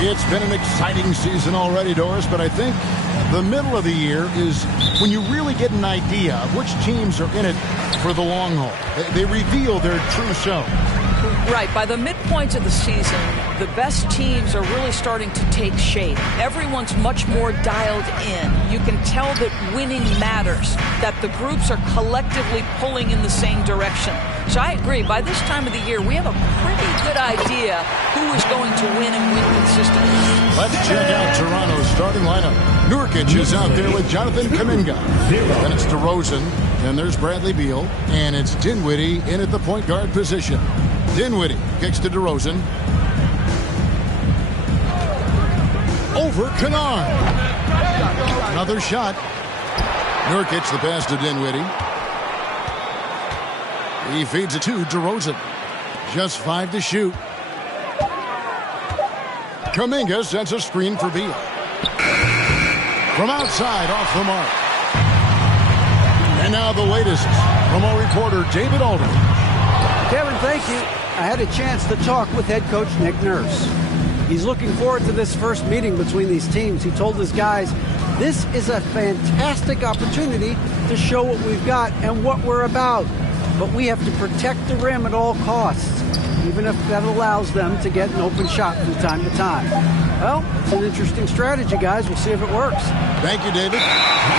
It's been an exciting season already, Doris, but I think the middle of the year is when you really get an idea of which teams are in it for the long haul. They reveal their true self. Right. By the midpoint of the season, the best teams are really starting to take shape. Everyone's much more dialed in. You can tell that winning matters, that the groups are collectively pulling in the same direction. So I agree. By this time of the year, we have a pretty good idea who is going to win and win consistently. Let's check out Toronto's starting lineup. Nurkic is out there with Jonathan Kuminga. Then it's DeRozan, and there's Bradley Beal, and it's Dinwiddie in at the point guard position. Dinwiddie kicks to DeRozan. Over Kennard. Another shot. Nurkic the pass to Dinwiddie. He feeds it to DeRozan. Just 5 to shoot. Kuminga sends a screen for Beal. From outside, off the mark. And now the latest from our reporter, David Aldridge. Kevin, thank you. I had a chance to talk with head coach Nick Nurse. He's looking forward to this first meeting between these teams. He told his guys, this is a fantastic opportunity to show what we've got and what we're about. But we have to protect the rim at all costs, even if that allows them to get an open shot from time to time. Well, it's an interesting strategy, guys. We'll see if it works. Thank you, David.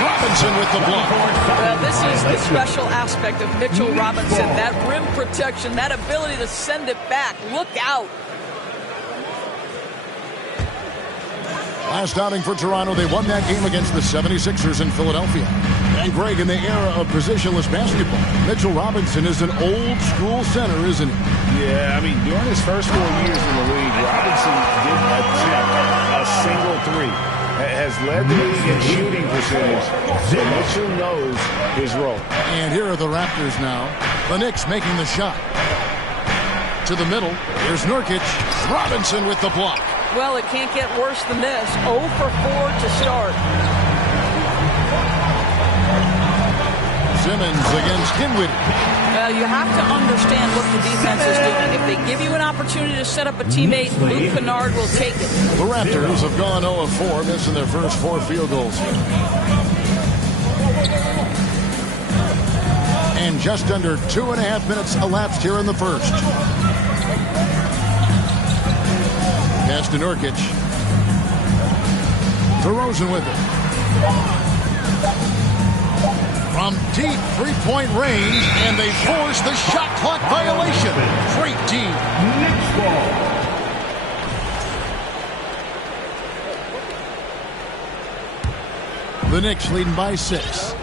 Robinson with the block. Well, this is the special aspect of Mitchell Robinson, that rim protection, that ability to send it back. Look out. Last outing for Toronto, they won that game against the 76ers in Philadelphia. And Greg, in the era of positionless basketball, Mitchell Robinson is an old-school center, isn't he? Yeah, I mean, during his first 4 years in the league, Robinson didn't attempt a single three. Has led the league in shooting percentage, so Mitchell knows his role. And here are the Raptors now. The Knicks making the shot. To the middle, here's Nurkic. Robinson with the block. Well, it can't get worse than this. 0 for 4 to start. Simmons against Dinwiddie. Well, you have to understand what the defense is doing. If they give you an opportunity to set up a teammate, Luke Kennard will take it. The Raptors have gone 0 of 4, missing their first 4 field goals. And just under 2.5 minutes elapsed here in the first. Pass to Nurkic. DeRozan with it. From deep three-point range, and they force the shot clock violation. Great D. The Knicks leading by 6.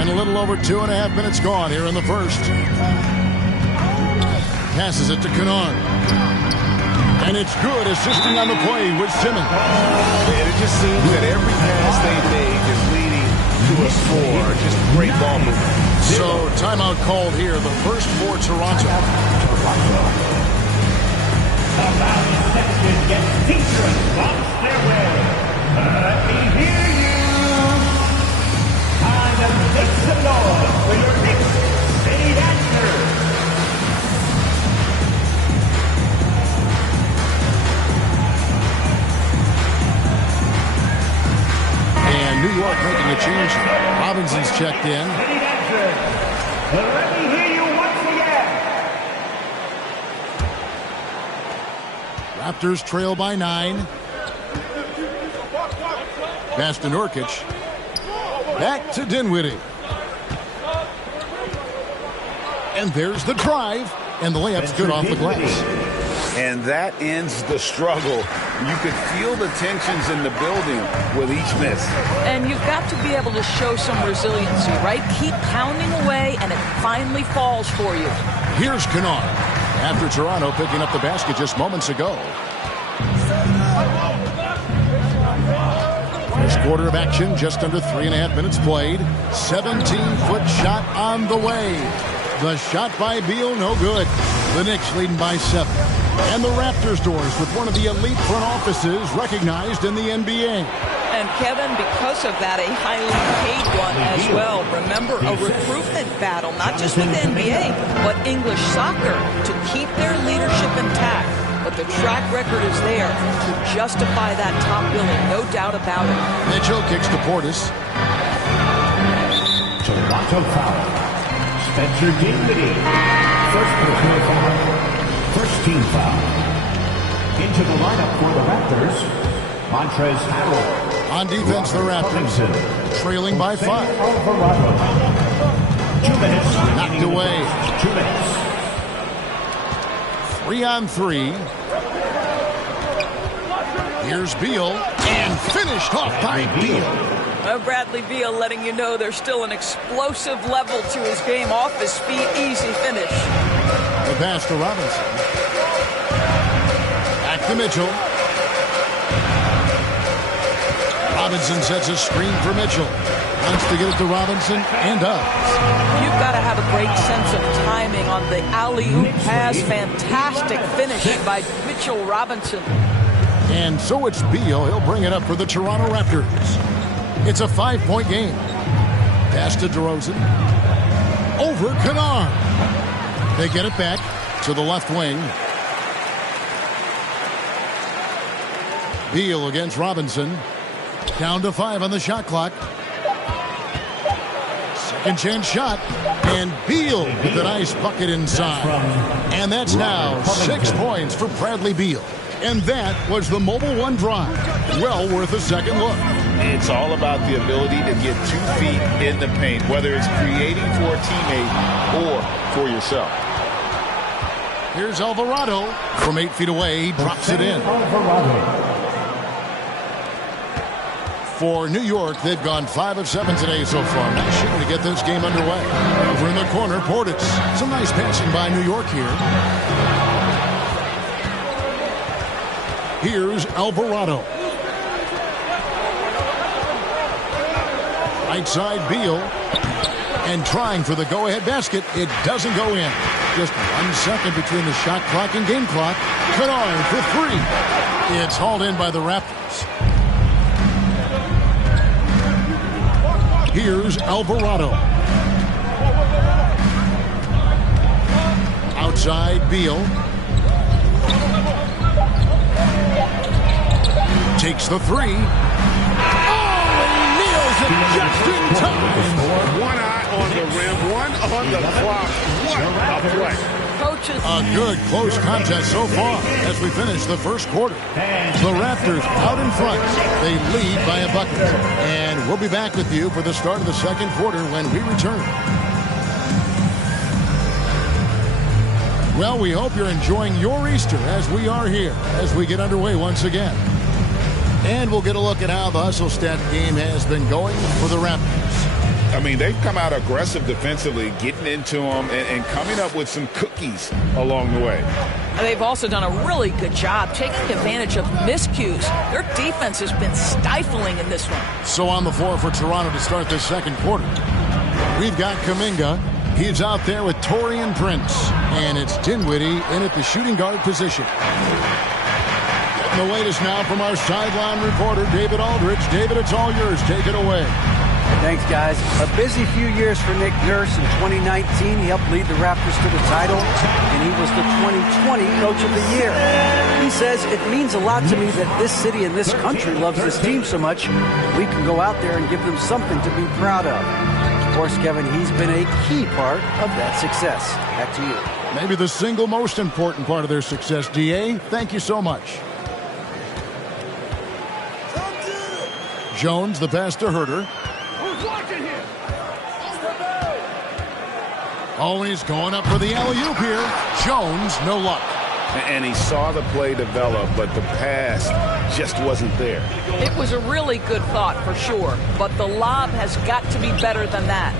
And a little over 2.5 minutes gone here in the first. Passes it to Kennard. And it's good, assisting on the play with Simmons. And it just seems that every pass they make is leading to a score. Just great ball movement. So, timeout called here, the first for Toronto. About section gets featured on stairway. Let me hear you. Time to make some noise for your next state answer. And New York making a change here. Robinson's checked in. Let me hear you once again. Raptors trail by 9. Pass to Nurkic. Back to Dinwiddie. And there's the drive. And the layup's good off the glass. And that ends the struggle. You could feel the tensions in the building with each miss. And you've got to be able to show some resiliency, right? Keep pounding away, and it finally falls for you. Here's Kennard. After Toronto picking up the basket just moments ago. First quarter of action, just under 3.5 minutes played. 17-foot shot on the way. The shot by Beal, no good. The Knicks leading by 7. And the Raptors doors with one of the elite front offices recognized in the NBA. And Kevin, because of that, a highly paid one as well. Remember, a recruitment battle, not just with the NBA, but English soccer to keep their leadership intact. But the track record is there to justify that top billing, no doubt about it. Mitchell kicks to Portis. Toronto foul. Spencer Dinwiddie. First personal foul. First team foul. Into the lineup for the Raptors, Montrezl Harrell. On defense, the Raptors trailing by 5. 2 minutes. Knocked away. 2 minutes. 3-on-3. Here's Beal, and finished off by Beal. Bradley Beal letting you know there's still an explosive level to his game. Off his feet, easy finish. The pass to Robinson. Back to Mitchell. Robinson sets a screen for Mitchell. Wants to get it to Robinson, and does. You've got to have a great sense of timing on the alley-oop pass. Fantastic finish by Mitchell Robinson. And so it's Beal. He'll bring it up for the Toronto Raptors. It's a 5-point game. Pass to DeRozan. Over Kennard. They get it back to the left wing. Beal against Robinson. Down to 5 on the shot clock. Second chance shot. And Beal with a nice bucket inside. And that's now 6 points for Bradley Beal. And that was the Mobile One drive. Well worth a second look. It's all about the ability to get 2 feet in the paint, whether it's creating for a teammate or for yourself. Here's Alvarado. From 8 feet away, he drops it in. For New York, they've gone 5 of 7 today so far. Nice shooting to get this game underway. Over in the corner, Portis. Some nice passing by New York here. Here's Alvarado. Right side, Beal. And trying for the go-ahead basket. It doesn't go in. Just 1 second between the shot clock and game clock. Kennard for 3. It's hauled in by the Raptors. Here's Alvarado. Outside, Beal. Takes the 3. Oh, and he nails it just in time. 1 eye on the rim, 1 on the clock. What a play. Coaches. A good close contest so far as we finish the first quarter. The Raptors out in front. They lead by a bucket. And we'll be back with you for the start of the second quarter when we return. Well, we hope you're enjoying your Easter as we are here as we get underway once again. And we'll get a look at how the hustle stat game has been going for the Raptors. I mean, they've come out aggressive defensively, getting into them and coming up with some cookies along the way. They've also done a really good job taking advantage of miscues. Their defense has been stifling in this one. So on the floor for Toronto to start this second quarter, we've got Kuminga. He's out there with Taurean Prince. And it's Dinwiddie in at the shooting guard position. Getting the latest now from our sideline reporter, David Aldridge. David, it's all yours. Take it away. Thanks, guys. A busy few years for Nick Nurse. In 2019, he helped lead the Raptors to the title, and he was the 2020 Coach of the Year. He says, it means a lot to me that this city and this country loves this team so much. We can go out there and give them something to be proud of. Of course, Kevin, he's been a key part of that success. Back to you. Maybe the single most important part of their success, D.A. Thank you so much. Jones, the pass to Herter. Oh, he's going up for the alley-oop here. Jones, no luck. And he saw the play develop, but the pass just wasn't there. It was a really good thought for sure, but the lob has got to be better than that.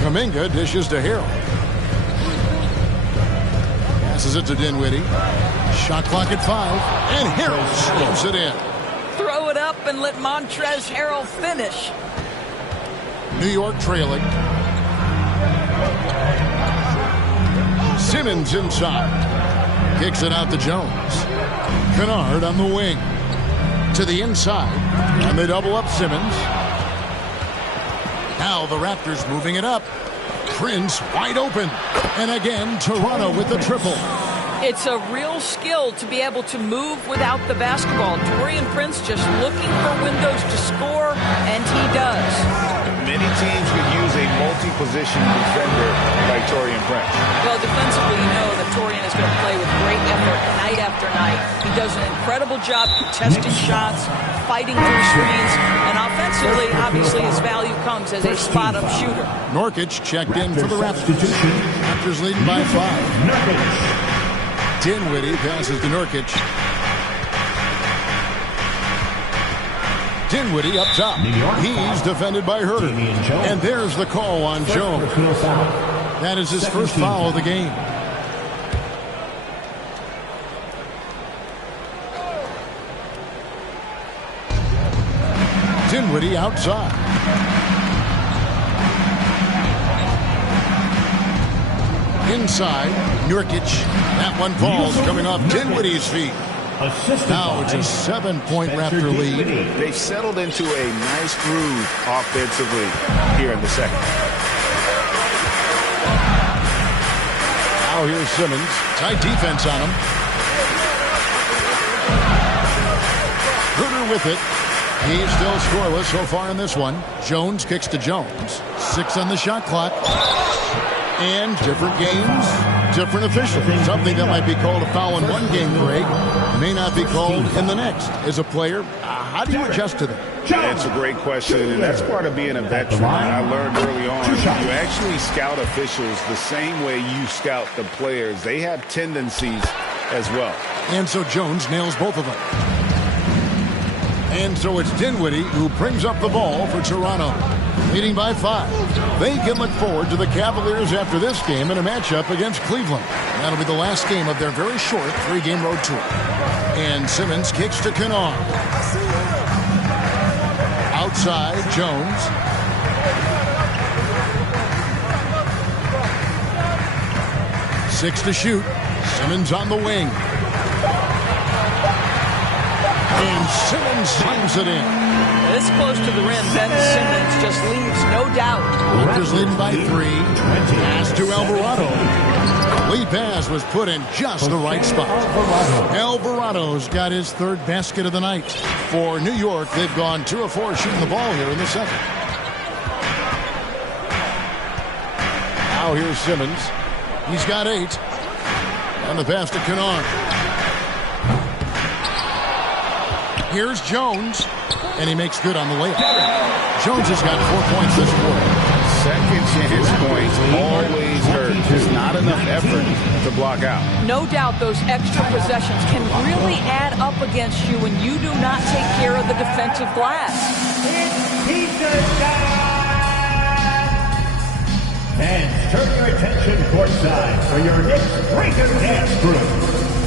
Kuminga dishes to Harrell. Passes it to Dinwiddie. Shot clock at 5, and Harrell slows it in. Throw it up and let Montrezl Harrell finish. New York trailing. Simmons inside. Kicks it out to Jones. Kennard on the wing. To the inside, and they double up Simmons. Now the Raptors moving it up. Prince wide open. And again, Toronto with the triple. It's a real skill to be able to move without the basketball. Taurean Prince just looking for windows to score, and he does. Many teams could use a multi-position defender like Taurean Prince. Well, defensively, you know that Taurean is going to play with great effort night after night. He does an incredible job contesting shots, fighting through screens, and offensively, obviously, his value comes as a spot-up shooter. Nurkic checked in for the Raptors. Raptors leading by 5. Dinwiddie passes to Nurkic. Dinwiddie up top. He's defended by Herter. And there's the call on Jones. That is his first foul of the game. Dinwiddie outside. Inside, Nurkic. That one falls coming off Dinwiddie's feet. Now it's a 7-point Raptor lead. They've settled into a nice groove offensively here in the second. Now here's Simmons. Tight defense on him. Herter with it. He's still scoreless so far in this one. Jones kicks to Jones. 6 on the shot clock. And different games, different officials. Something that might be called a foul in one game, Greg, may not be called in the next. As a player, how do you adjust to that? That's a great question, and that's part of being a veteran. I learned early on, you actually scout officials the same way you scout the players. They have tendencies as well. And so Jones nails both of them. And so it's Dinwiddie who brings up the ball for Toronto, leading by 5. They can look forward to the Cavaliers after this game in a matchup against Cleveland. That'll be the last game of their very short 3-game road tour. And Simmons kicks to Kennard. Outside, Jones. Six to shoot. Simmons on the wing. And Simmons slams it in. This close to the rim, Ben Simmons just leaves no doubt. Raptors leading by 3. Pass to Alvarado. Lead pass was put in just the right spot. Alvarado's got his 3rd basket of the night. For New York, they've gone 2 of 4 shooting the ball here in the second. Now here's Simmons. He's got 8. And the pass to Kennard. Here's Jones, and he makes good on the layup. Jones has got 4 points this quarter. Second chance points always hurt. There's not enough effort to block out. No doubt those extra possessions can really add up against you when you do not take care of the defensive glass. And turn your attention courtside for your next break and dance group.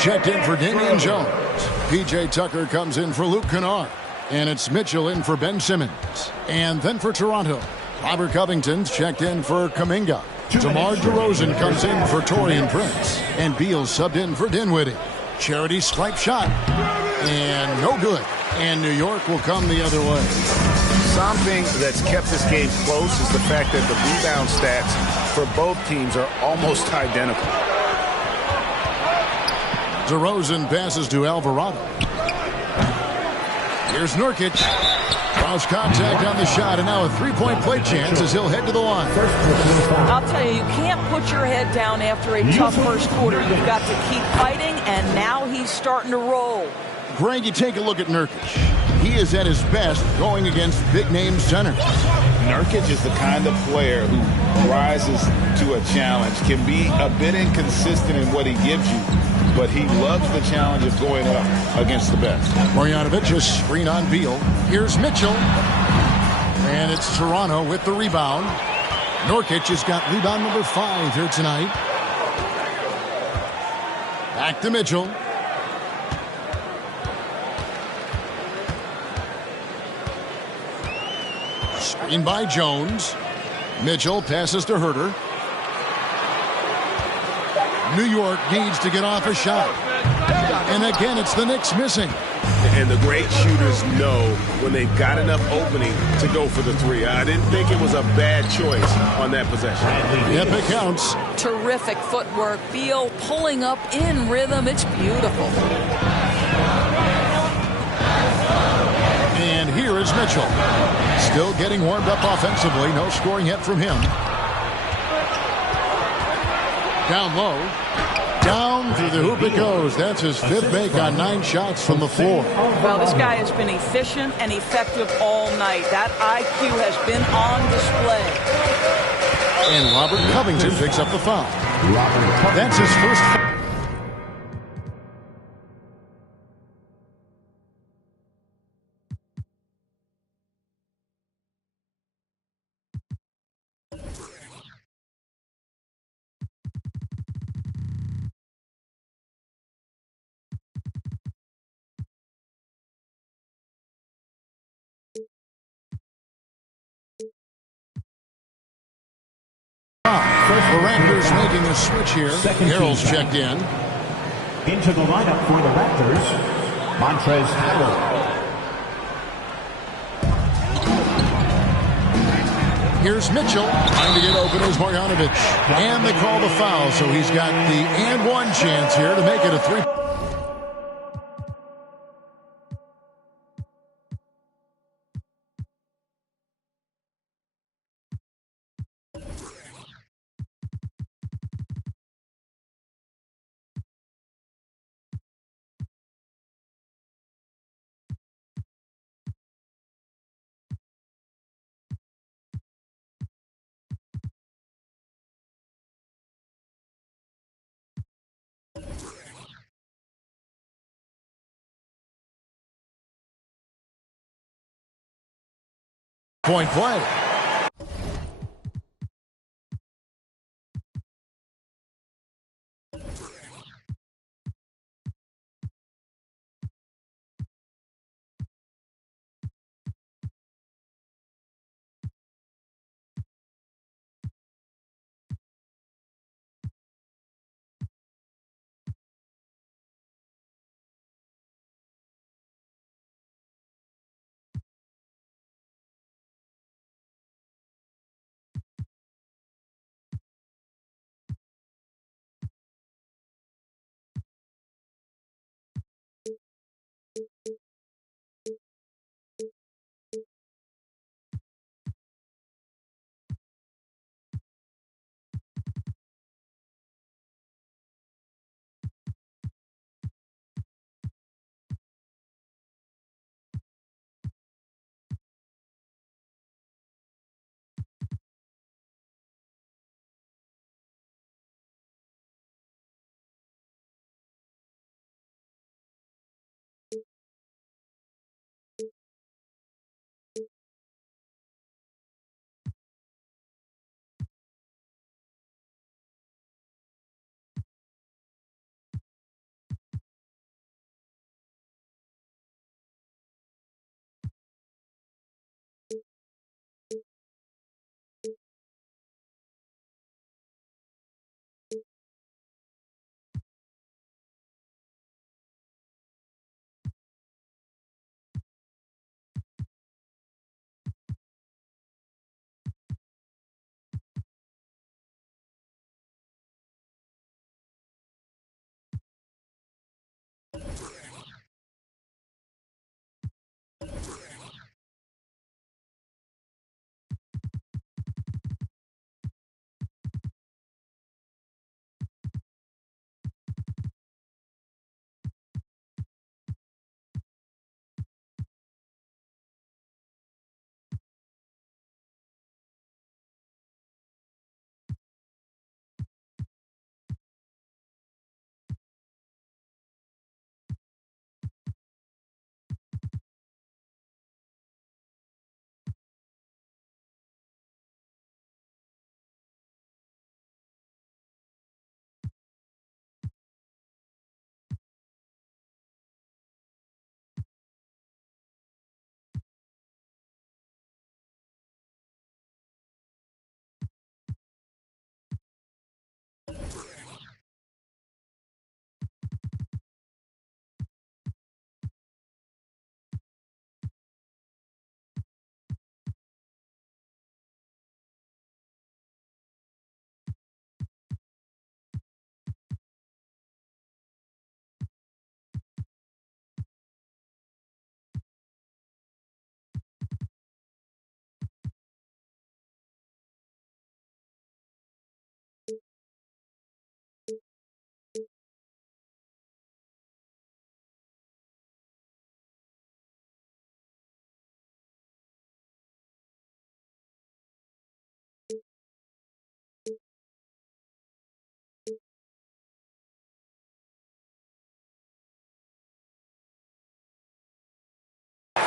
Checked in for Damian Jones. P.J. Tucker comes in for Luke Kennard. And it's Mitchell in for Ben Simmons. And then for Toronto, Robert Covington's checked in for Kuminga. DeMar DeRozan comes in for Taurean Prince. And Beal subbed in for Dinwiddie. Charity swipe shot. And no good. And New York will come the other way. Something that's kept this game close is the fact that the rebound stats for both teams are almost identical. DeRozan passes to Alvarado. Here's Nurkic. Cross contact on the shot, and now a 3-point play chance as he'll head to the line. I'll tell you, you can't put your head down after a tough first quarter. You've got to keep fighting, and now he's starting to roll. Greg, you take a look at Nurkic. He is at his best going against big-name centers. Nurkic is the kind of player who rises to a challenge, can be a bit inconsistent in what he gives you, but he loves the challenge of going up against the best. Marjanovic is screen on Beal. Here's Mitchell. And it's Toronto with the rebound. Nurkic has got rebound number 5 here tonight. Back to Mitchell. Screen by Jones. Mitchell passes to Herter. New York needs to get off a shot. And again, it's the Knicks missing. And the great shooters know when they've got enough opening to go for the three. I didn't think it was a bad choice on that possession. Yep, it counts. Terrific footwork. Beal pulling up in rhythm. It's beautiful. And here is Mitchell. Still getting warmed up offensively. No scoring yet from him. Down low. Down through the hoop it goes. That's his 5th make on 9 shots from the floor. Well, this guy has been efficient and effective all night. That IQ has been on display. And Robert Covington picks up the foul. That's his first foul. The Raptors making a switch here. Harrell's checked in. Into the lineup for the Raptors, Montrezl Harrell. Here's Mitchell. Trying to get open is Marjanovic. And they call the foul, so he's got the and one chance here to make it a 3. Point play.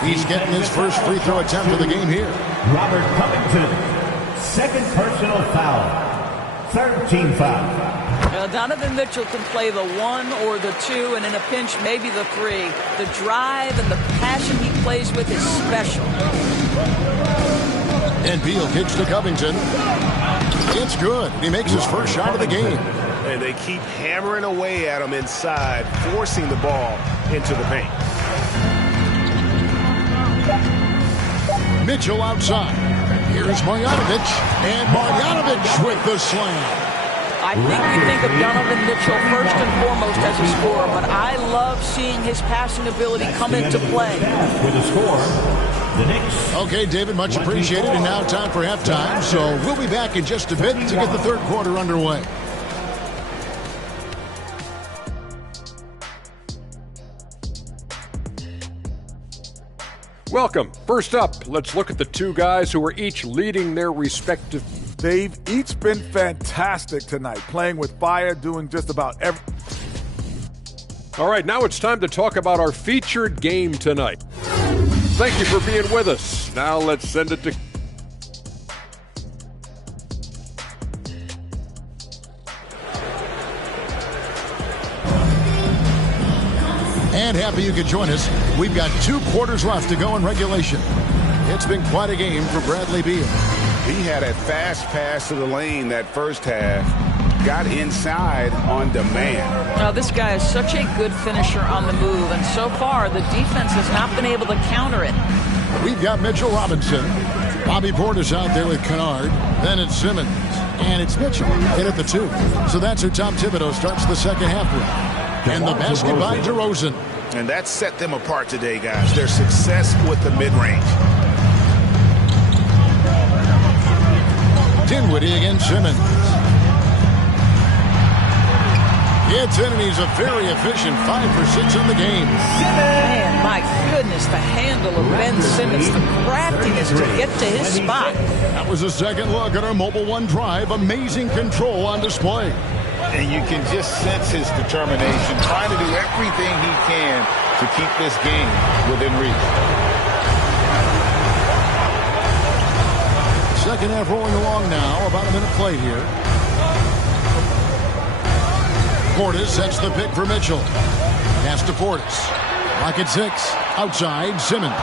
He's getting his first free throw attempt of the game here. Robert Covington, second personal foul. Third team foul. Donovan Mitchell can play the 1 or the 2, and in a pinch, maybe the 3. The drive and the passion he plays with is special. And Beal kicks to Covington. It's good. He makes his first shot of the game. And they keep hammering away at him inside, forcing the ball into the paint. Mitchell outside. Here's Marjanovic. And Marjanovic with the slam. I think we think of Donovan Mitchell first and foremost as a scorer, but I love seeing his passing ability come into play. With a score, the Knicks. Okay, David, much appreciated. And now time for halftime. So we'll be back in just a bit to get the third quarter underway. Welcome. First up, let's look at the two guys who are each leading their respective. They've each been fantastic tonight, playing with fire, doing just about everything. All right, now it's time to talk about our featured game tonight. Thank you for being with us. Now let's send it to... And happy you could join us. We've got 2 quarters left to go in regulation. It's been quite a game for Bradley Beal. He had a fast pass to the lane that first half. Got inside on demand. Now, this guy is such a good finisher on the move, and so far the defense has not been able to counter it. We've got Mitchell Robinson. Bobby Portis out there with Kennard. Then it's Simmons. And it's Mitchell in at the 2. So that's who Tom Thibodeau starts the second half with. And the basket by DeRozan. And that set them apart today, guys. Their success with the mid-range. Dinwiddie against Simmons. Gets in, and he's a very efficient 5 for 6 in the game. Man, my goodness, the handle of Ben Simmons, the craftiness to get to his spot. That was a second look at our Mobile One drive. Amazing control on display. And you can just sense his determination, trying to do everything he can to keep this game within reach. Second half rolling along now. About a minute played here. Portis sets the pick for Mitchell. Pass to Portis. Rocket 6. Outside, Simmons.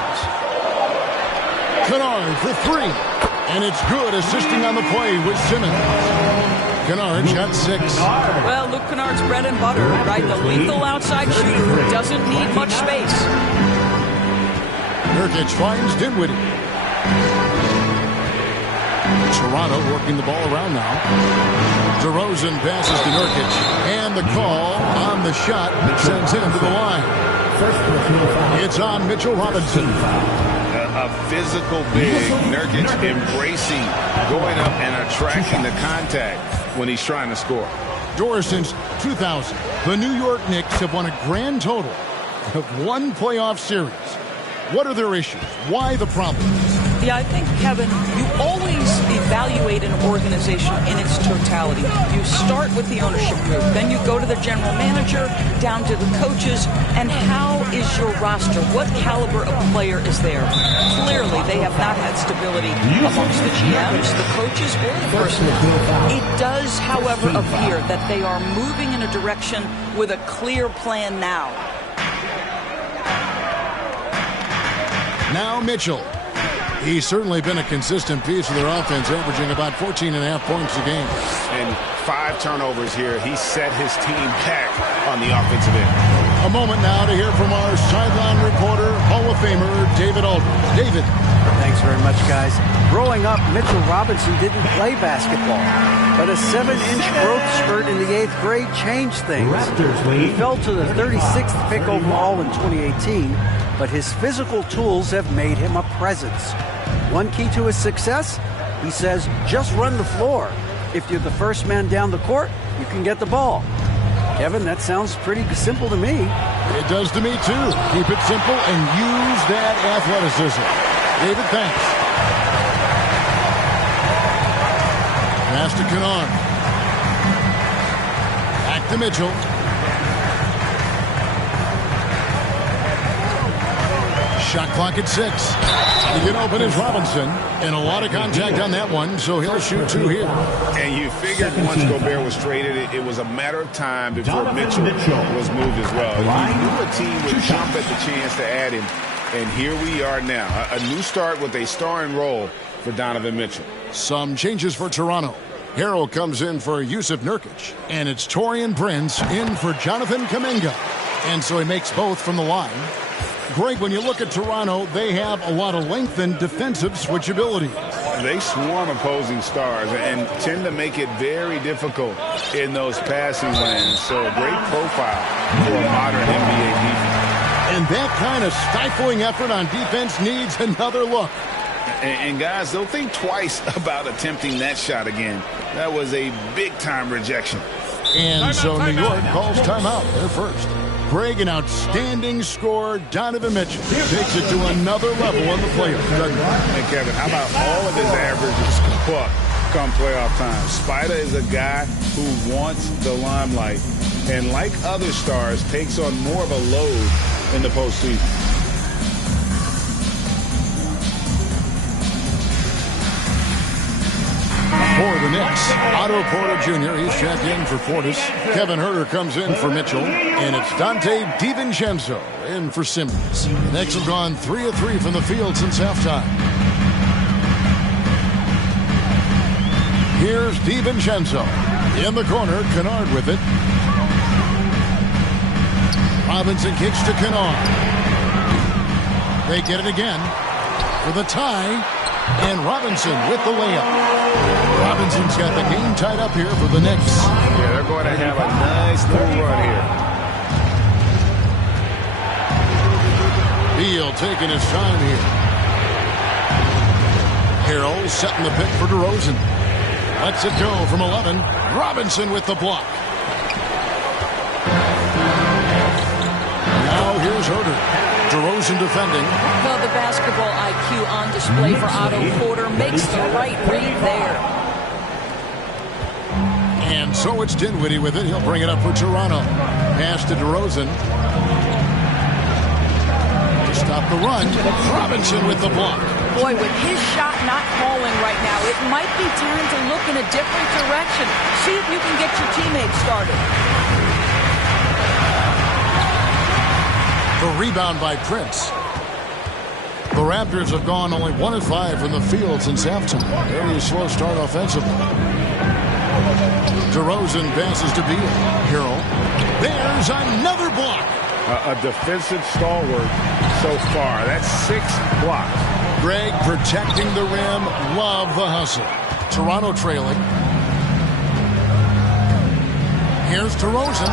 Kennard for 3. And it's good, assisting on the play with Simmons. Kennard got 6. Well, Luke Kennard's bread and butter, right? The lethal outside shooter who doesn't need much space. Nurkic finds Dinwiddie. Toronto working the ball around now. DeRozan passes to Nurkic. And the call on the shot sends him to the line. It's on Mitchell Robinson. A physical big. Nurkic embracing, going up and attracting the contact when he's trying to score. Doris, since 2000, the New York Knicks have won a grand total of 1 playoff series. What are their issues? Why the problem? Yeah, I think, Kevin, you always evaluate an organization in its totality. You start with the ownership group, then you go to the general manager, down to the coaches, and how is your roster? What caliber of player is there? Clearly, they have not had stability amongst the GMs, the coaches, or the personnel. It does, however, appear that they are moving in a direction with a clear plan now. Now Mitchell. He's certainly been a consistent piece of their offense, averaging about 14.5 points a game. And 5 turnovers here. He set his team back on the offensive end. A moment now to hear from our sideline reporter, Hall of Famer David Aldridge. David. Thanks very much, guys. Growing up, Mitchell Robinson didn't play basketball, but a 7-inch growth spurt in the 8th grade changed things. He fell to the 36th pick overall in 2018, but his physical tools have made him a presence. One key to his success, he says, just run the floor. If you're the first man down the court, you can get the ball. Kevin, that sounds pretty simple to me. It does to me, too. Keep it simple and use that athleticism. David, thanks. Pass to Kennard. Back to Mitchell. Shot clock at 6. To get open is Robinson. And a lot of contact on that one, so he'll shoot 2 here. And you figured once Gobert was traded, it was a matter of time before Mitchell was moved as well. You knew a team would jump at the chance to add him. And here we are now. A new start with a starring role for Donovan Mitchell. Some changes for Toronto. Harrell comes in for Yusuf Nurkic. And it's Taurean Prince in for Jonathan Kuminga. And so he makes both from the line. Greg, when you look at Toronto, they have a lot of length and defensive switchability. They swarm opposing stars and tend to make it very difficult in those passing lanes. So a great profile for a modern NBA defense. And that kind of stifling effort on defense needs another look. And guys, they'll think twice about attempting that shot again. That was a big-time rejection. And so New York calls timeout. They're first. Greg, an outstanding scorer. Donovan Mitchell takes it to another level in the playoffs. Hey, Kevin, how about all of his averages come playoff time? Spider is a guy who wants the limelight. And like other stars, takes on more of a load in the postseason. For the Knicks, Otto Porter Jr., he's checked in for Portis. Kevin Huerter comes in for Mitchell. And it's Dante DiVincenzo in for Simmons. The Knicks have gone 3 of 3 from the field since halftime. Here's DiVincenzo. In the corner, Kennard with it. Robinson kicks to Kennard. They get it again for the tie. And Robinson with the layup. Robinson's got the game tied up here for the Knicks. Yeah, they're going to have a nice little run here. Beal taking his time here. Harrell setting the pick for DeRozan. Lets it go from 11. Robinson with the block. Now here's Huerter. DeRozan defending. Well, the basketball IQ on display for Otto Porter makes the right read there. And so it's Dinwiddie with it. He'll bring it up for Toronto. Pass to DeRozan. To stop the run. Robinson with the block. Boy, with his shot not falling right now, it might be time to look in a different direction. See if you can get your teammates started. The rebound by Prince. The Raptors have gone only 1 of 5 from the field since halftime. Very slow start offensively. DeRozan passes to Beal. Harrell. There's another block. A defensive stalwart so far. That's 6 blocks. Greg protecting the rim. Love the hustle. Toronto trailing. Here's DeRozan.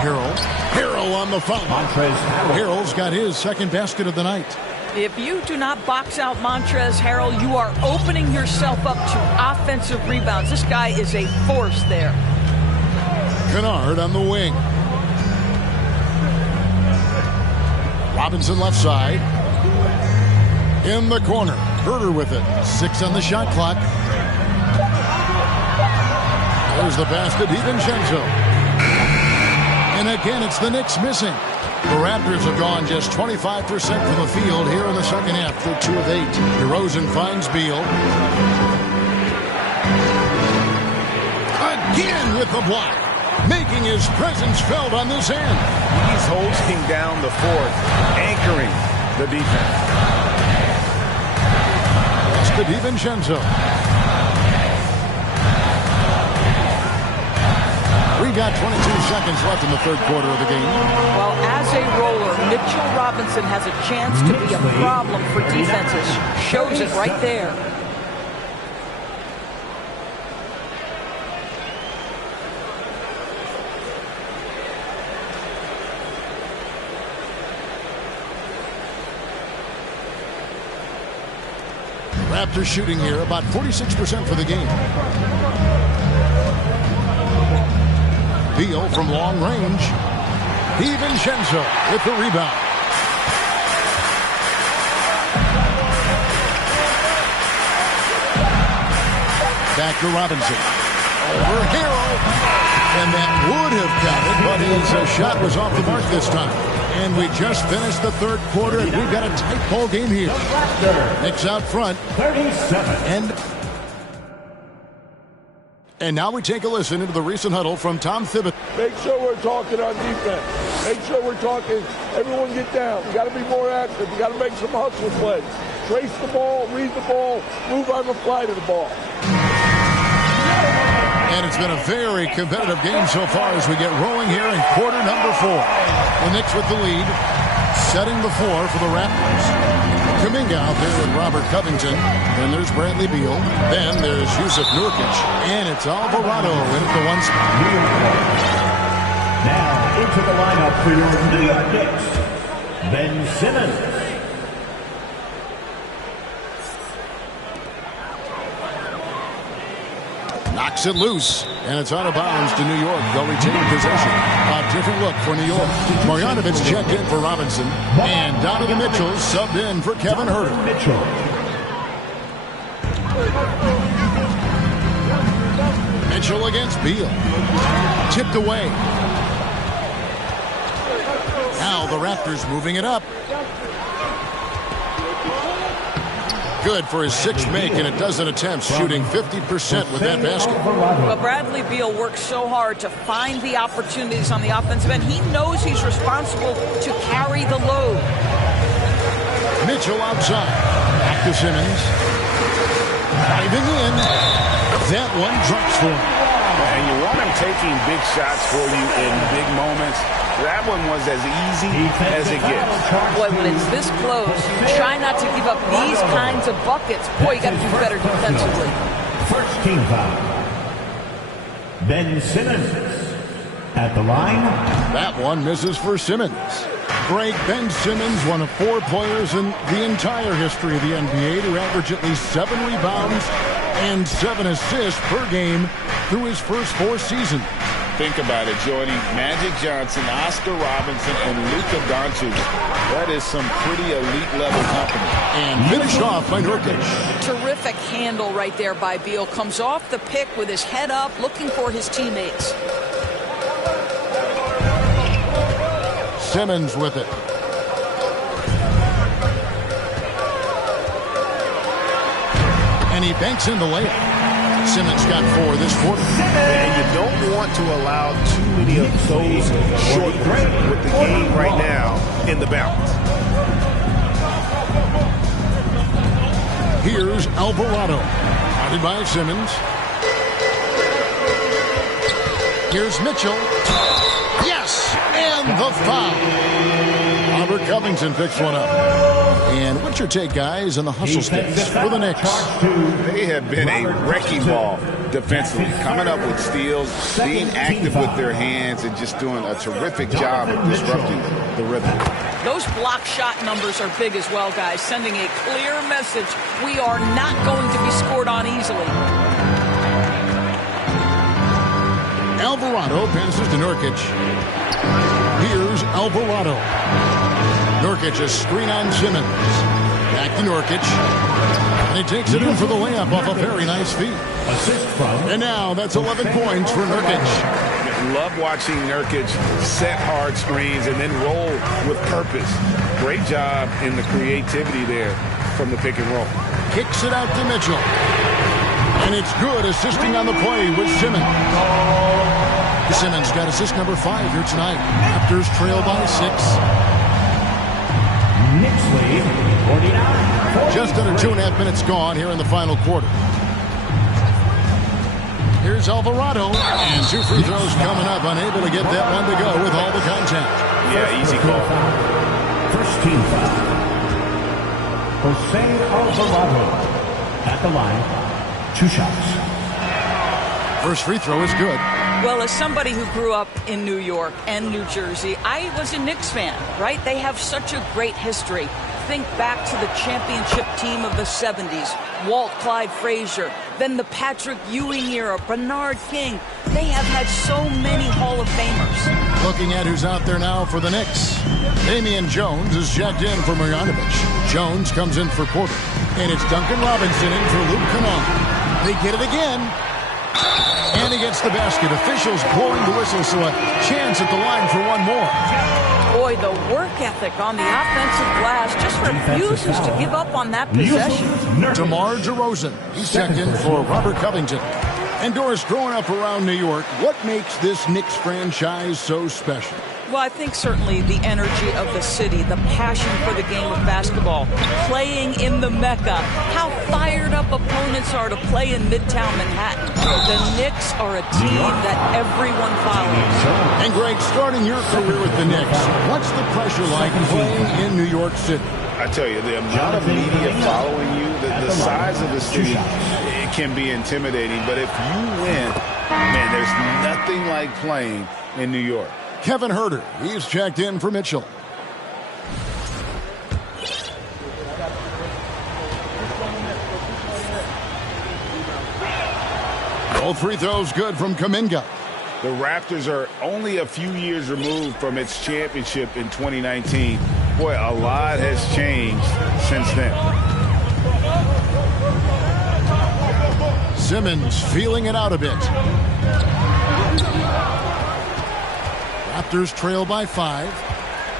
Harrell on the foul. Harrell's got his second basket of the night. If you do not box out Montrezl Harrell, you are opening yourself up to offensive rebounds. This guy is a force there. Kennard on the wing. Robinson left side. In the corner. Huerter with it. 6 on the shot clock. There's the pass to DiVincenzo. And again, it's the Knicks missing. The Raptors have gone just 25% from the field here in the second half. They're 2 of 8. DeRozan finds Beal. Again with the block. Making his presence felt on this end. He's holding down the fourth, anchoring the defense. That's to DiVincenzo. We got 22 seconds left in the third quarter of the game. Well, as a roller, Mitchell Robinson has a chance to be a problem for defenses. Shows it right there. Raptors shooting here about 46% for the game. Beal from long range. DiVincenzo with the rebound. Back to Robinson. Over Harrell. And that would have counted, but his shot was off the mark this time. And we just finished the third quarter, and we've got a tight ball game here. Knicks out front. 37. And now we take a listen into the recent huddle from Tom Thibodeau. Make sure we're talking on defense. Make sure we're talking, everyone get down. We got to be more active. We got to make some hustle plays. Trace the ball, read the ball, move on the fly to the ball. And it's been a very competitive game so far as we get rolling here in quarter number 4. The Knicks with the lead, setting the floor for the Raptors. Kuminga out there with Robert Covington. Then there's Bradley Beal. Then there's Yusuf Nurkic. And it's Alvarado in at the 1 spot. Now into the lineup for your New York Knicks, Ben Simmons. Knocks it loose, and it's out of bounds to New York. They'll retain possession. A different look for New York. Marjanovic checked in for Robinson, and Donovan Mitchell subbed in for Kevin Huerter. Mitchell against Beal. Tipped away. Now the Raptors moving it up. Good for his 6th make in a dozen attempts, shooting 50% with that basket. But Bradley Beal works so hard to find the opportunities on the offensive end. He knows he's responsible to carry the load. Mitchell outside. Back to Simmons. Diving in. That one drops for him. And you want him taking big shots for you in big moments. That one was as easy as it gets. Boy, when it's this close, you try not to give up these kinds of buckets. Boy, you got to do better defensively. First team foul. Ben Simmons at the line. That one misses for Simmons. Greg, Ben Simmons, one of 4 players in the entire history of the NBA to average at least 7 rebounds and 7 assists per game through his first 4 seasons. Think about it, Jordy. Magic Johnson, Oscar Robinson, and Luka Doncic. That is some pretty elite-level company. And finished off by Nurkic. Terrific handle right there by Beal. Comes off the pick with his head up, looking for his teammates. Simmons with it. And he banks in the layup. Simmons got 4 this quarter. And you don't want to allow too many of those short ones with the game right now in the balance. Here's Alvarado. Guarded by Simmons. Here's Mitchell. Yes! And the foul. Robert Covington picks one up. And what's your take, guys, on the hustle sticks for the Knicks? They have been a wrecking ball defensively, coming up with steals, being active with their hands, and just doing a terrific job of disrupting the rhythm. Those block shot numbers are big as well, guys, sending a clear message. We are not going to be scored on easily. Alvarado passes to Nurkic. Here's Alvarado. Nurkic, a screen on Simmons. Back to Nurkic. And he takes it in for the layup off a very nice feed. And now that's 11 points for Nurkic. Love watching Nurkic set hard screens and then roll with purpose. Great job in the creativity there from the pick and roll. Kicks it out to Mitchell. And it's good, assisting on the play with Simmons. Simmons got assist number 5 here tonight. Raptors trail by 6. Knicks lead, 49. Just under 2.5 minutes gone here in the final quarter. Here's Alvarado, and 2 free throws coming up. Unable to get that one to go with all the contact. Yeah, easy call. First team foul. Jose Alvarado at the line. 2 shots. First free throw is good. Well, as somebody who grew up in New York and New Jersey, I was a Knicks fan, right? They have such a great history. Think back to the championship team of the 70s. Walt Clyde Frazier, then the Patrick Ewing era, Bernard King. They have had so many Hall of Famers. Looking at who's out there now for the Knicks. Damian Jones is checked in for Marjanovic. Jones comes in for Porter. And it's Duncan Robinson in for Luke Kennard. They get it again. And he gets the basket. Officials blowing the whistle, so a chance at the line for one more. Boy, the work ethic on the offensive glass just refuses to give up on that possession. DeMar DeRozan. He's checked in for Robert Covington. And Doris, growing up around New York, what makes this Knicks franchise so special? Well, I think certainly the energy of the city, the passion for the game of basketball, playing in the Mecca, how fired up opponents are to play in Midtown Manhattan. The Knicks are a team that everyone follows. And Greg, starting your career with the Knicks, what's the pressure like playing in New York City? I tell you, the amount of media following you, the size of the city, it can be intimidating. But if you win, man, there's nothing like playing in New York. Kevin Herter, he's checked in for Mitchell. Both free throws good from Kuminga. The Raptors are only a few years removed from its championship in 2019. Boy, a lot has changed since then. Simmons feeling it out a bit. Raptors trail by 5.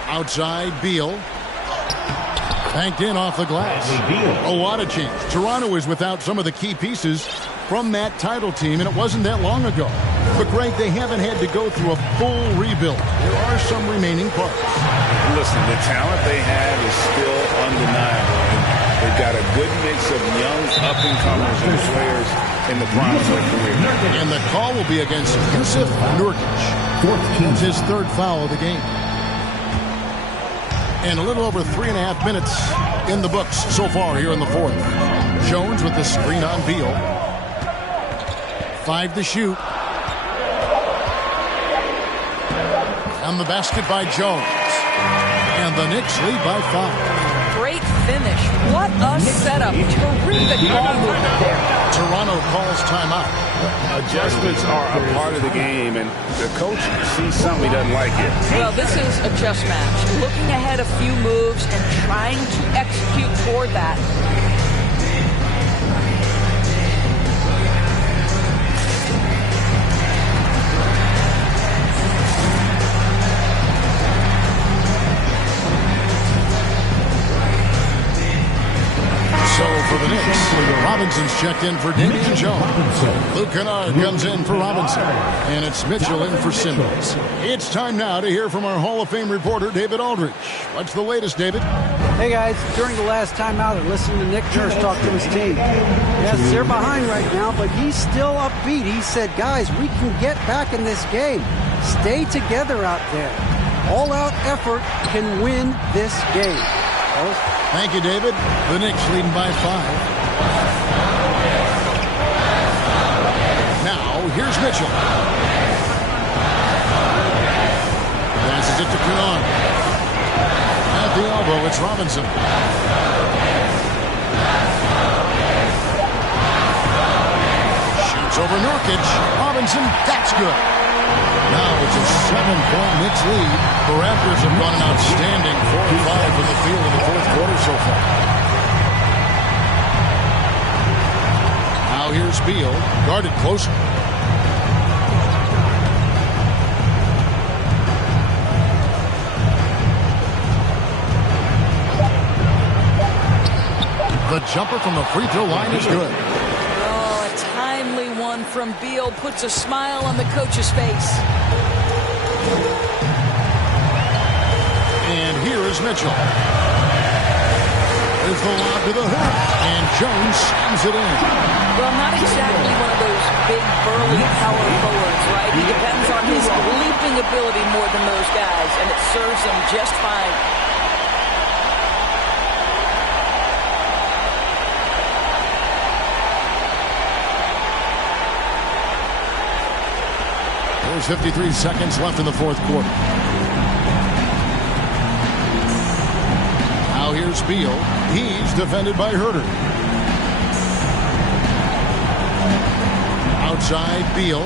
Outside, Beal. Banked in off the glass. A lot of change. Toronto is without some of the key pieces from that title team, and it wasn't that long ago. But, Greg, they haven't had to go through a full rebuild. There are some remaining parts. Listen, the talent they have is still undeniable. They've got a good mix of young up-and-comers and players in the prime of their career. And the call will be against Yusuf Nurkic. It's his third foul of the game. And a little over 3.5 minutes in the books so far here in the fourth. Jones with the screen on Beal. 5 to shoot. And the basket by Jones. And the Knicks lead by 5. Great finish. What a setup. Terrific ball movement there. Toronto calls timeout. Adjustments are a part of the game, and the coach sees something he doesn't like it. Well, this is a chess match. Looking ahead a few moves and trying to execute toward that. For the Knicks, Robinson's checked in for Damian Jones. Luke Kennard comes in for Robinson. And it's Mitchell in for Simmons. It's time now to hear from our Hall of Fame reporter, David Aldridge. What's the latest, David? Hey, guys. During the last timeout, I listened to Nick Nurse talk to his team. Yes, they're behind right now, but he's still upbeat. He said, guys, we can get back in this game. Stay together out there. All-out effort can win this game. Thank you, David. The Knicks leading by 5. Now, here's Mitchell. Passes it to Kennard. At the elbow, it's Robinson. Shoots over Nurkic. Robinson, that's good. Now it's a 7-point Knicks lead. The Raptors have gone an outstanding 4-5 from the field in the fourth quarter so far. Now here's Beal, guarded closer. The jumper from the free throw line is good. From Beal puts a smile on the coach's face. And here is Mitchell. There's the lob to the hoop. And Jones slams it in. Well, not exactly one of those big, burly power forwards, right? He depends on his leaping ability more than those guys, and it serves him just fine. There's 53 seconds left in the fourth quarter. Now here's Beal. He's defended by Herter. Outside, Beal.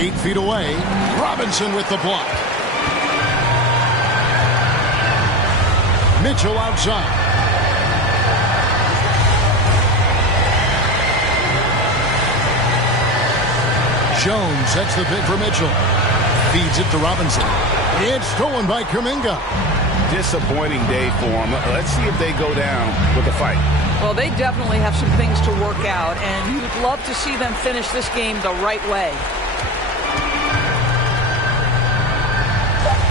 8 feet away. Robinson with the block. Mitchell outside. Jones sets the pick for Mitchell. Feeds it to Robinson. It's stolen by Kuminga. Disappointing day for them. Let's see if they go down with a fight. Well, they definitely have some things to work out, and you'd love to see them finish this game the right way.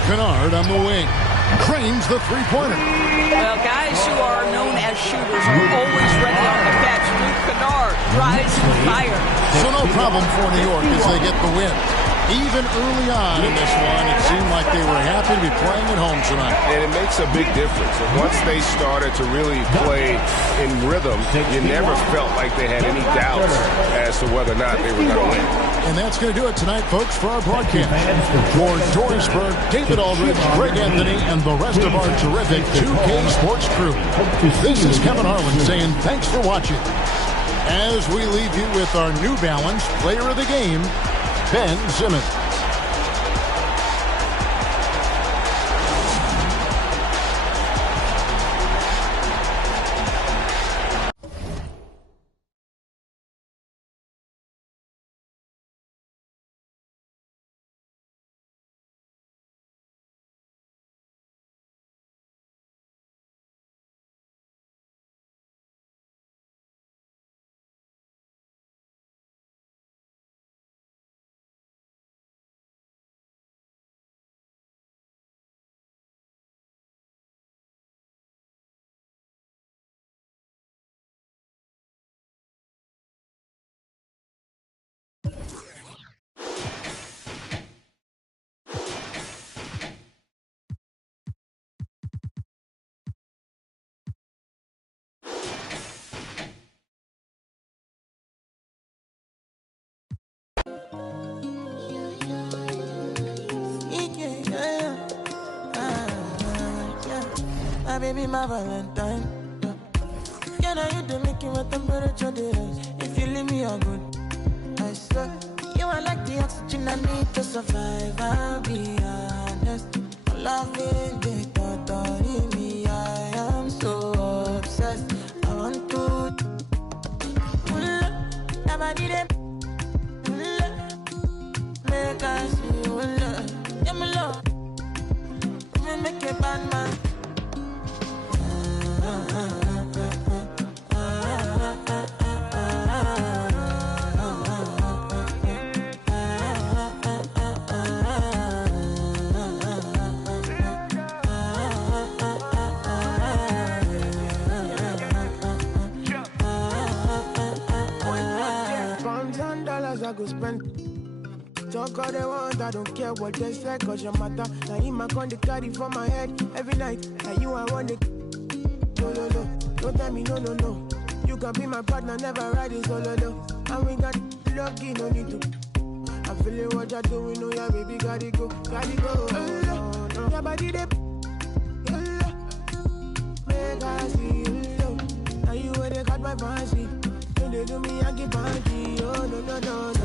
Kennard on the wing. Cranes the three-pointer. Well, guys who are known as shooters are always ready on the catch. Luke Kennard drives and fires. So no problem for New York as they get the win. Even early on in this one, it seemed like they were happy to be playing at home tonight. And it makes a big difference. Once they started to really play in rhythm, you never felt like they had any doubts as to whether or not they were going to win. And that's going to do it tonight, folks, for our broadcast. For Doris Burke, David Aldridge, Greg Anthony, and the rest of our terrific 2K Sports crew, this is Kevin Harlan saying thanks for watching. As we leave you with our New Balance Player of the Game, Ben Simmons. My baby, my Valentine. Yeah, now you do make my temperature rise. If you leave me a good, I swear. You are like the oxygen I need to survive. I'll be honest. Loving the thought of me, I am so obsessed. I want to never did it. Make us see, yeah, my love. Make a bad man. I go spend. Talk all they want, I don't care what they say, cause your matter. Now in my con, they carry for my head every night. Now you I want it. No, no, no, don't tell me no, no, no. You can be my partner, never ride it solo, no. And we got lucky, no need to. I'm feeling what you're doing, no, yeah, baby, gotta go, gotta go. Oh, no. Yeah, body, they make I see you. Now you where they got my fancy. When they do me, I get funky. Oh, no, no, no, no.